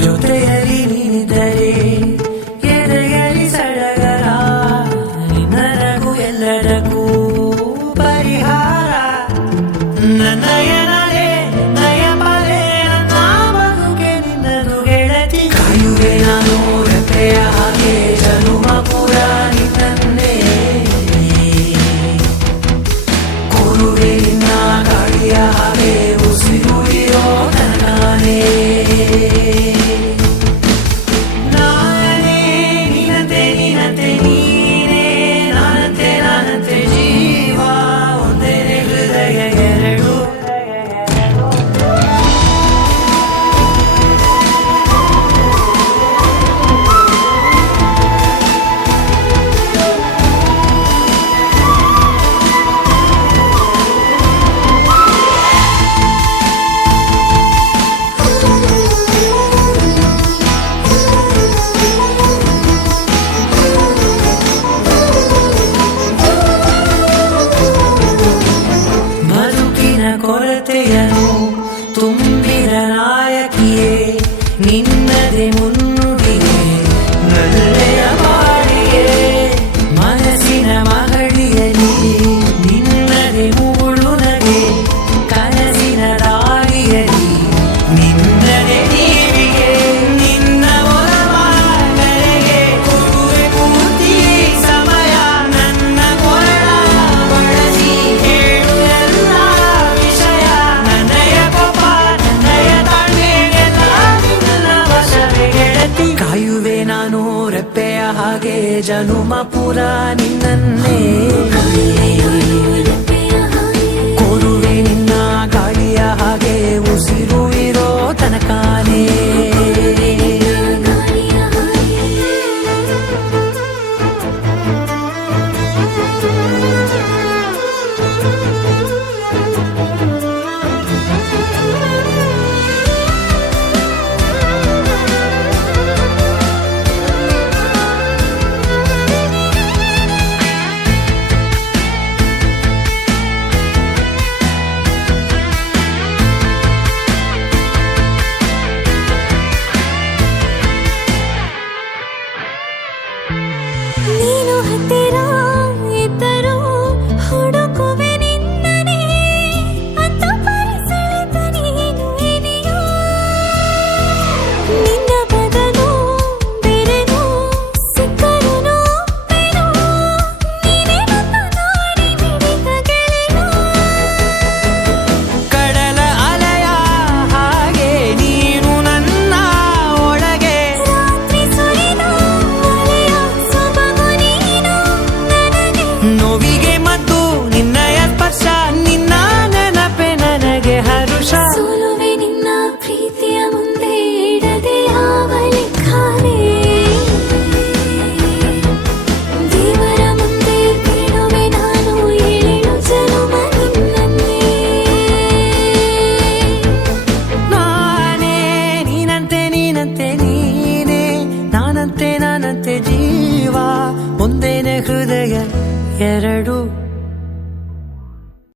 ಜೊತೆಯಲ್ಲಿ ನೀನಿದ್ದರೆ ಎದೆಯಲ್ಲಿ ಸಡಗರ, ನಿನ್ನರಗೂ ಎಲ್ಲದಕ್ಕೂ ಪರಿಹಾರ. ನನ್ನಯನಲೇ ನಯಮಲೆ ನನ್ನ ಬದುಕೆ ನಿನ್ನದು ಗೆಳತಿ. ಕಾಯುವೆ ನಾನು ರೆಪ್ಪೆಯ ಹಾಗೆ ಜನುಮ ಪುರ ನಿನ್ನನ್ನೇ, ಕೋರುವೆ ನಿನ್ನ ಗಾಳಿಯ ಹಾಗೆ ಉಸಿರು ಇರೋ ತನಕನೇ. ನಾನೇ ನೀನಂತೆ ನೀನಂತೆ ನೀನೇ, ನಾನಂತೆ ನಾನಂತೆ ಜೀವ, ಒಂದೇನೆ ಹೃದಯ ಎರಡು. ಕೊರತೆಯನು ತುಂಬಿದ ನಾಯಕಿಯೇ, ನಿನ್ನದೇ ಮುನ್ನುಡಿಯೇ ನಲ್ಲೆಯ ಬಾಳಿಯೇ. ಮನಸ್ಸಿನ ಮಗಳಿಯಲಿ ನಿನ್ನದೇ ಮುಗುಳು ನಗೆ, ಕನಸಿನ ದಾರಿಯಲಿ ನಿನ್ನದೇ ನೀರಿಗೆ. ನಿನ್ನ ಒಲವಾಗಲೆಗೆ ಕೊಡುವೆ ಪೂರ್ತಿ ಸಮಯ, ನನ್ನ ಕೊರಳ ಬಳಸಿ ಹೇಳು ಎಲ್ಲ ವಿಷಯ. ನನ್ನಯ ಕೋಪ ನನ್ನಯ ತಾಳ್ಮೆಗೆಲ್ಲ ನಿನ್ನ ವಶವೇ ಗೆಳತಿ. ಕಾಯುವೆ ನಾನು ರೆಪ್ಪೆಯ ಹಾಗೆ ಜನುಮ ಪುರ ನಿನ್ನನ್ನೇ, ಕೋರುವೆ ನಿನ್ನ ಗಾಳಿಯ ಹಾಗೆ ಉಸಿರು ಇರೋ ತನಕನೇ. ನೀನು ಹತ್ತಿರ ಇದ್ದರೂ ಹುಡುಕುವೆ ನಿನ್ನನೇ, ಅಂತ ಪರಿಸೆಳೆದ ನೀನು ಇದೆಯೋ. ನಿನ್ನ ಬದಲು ಬೇರೆನೋ ಸಿಕ್ಕರೂ ಬೇರೋ, ನೀನೇ ನನ್ನ ನಾಡಿ ಮಿಡಿದ ಗೆಳೆಯೋ. ಕಡಲ ಅಲೆಯ ಹಾಗೆ ನೀನು ನನ್ನ ಒಳಗೆ, ರಾತ್ರಿ ಸುರಿದ ಮಳೆಯ ಸೊಬಗು ನೀನು ನನಗೆ. ನೋವಿಗೆ ಮತ್ತು ನಿನ್ನಯ ಸ್ಪರ್ಶ, ನಿನ್ನ ನೆನಪೆ ನನಗೆ ಹರುಷ. ಸೋಲುವೆ ನಿನ್ನ ಪ್ರೀತಿಯ ಮುಂದೆ ಇಡದೆ ಯಾವ ಲೆಕ್ಕನೇ, ದೇವರ ಮುಂದೆ ಬೀಳುವೆ ನಾನು ಏಳು ಜನುಮ ನಿನ್ನನ್ನೇ. ನಾನೇ ನೀನಂತೆ ನೀನಂತೆ ನೀನೇ, ನಾನಂತೆ ನಾನಂತೆ ಜೀವ, ಒಂದೇನೆ ಹೃದಯ ಎರಡು.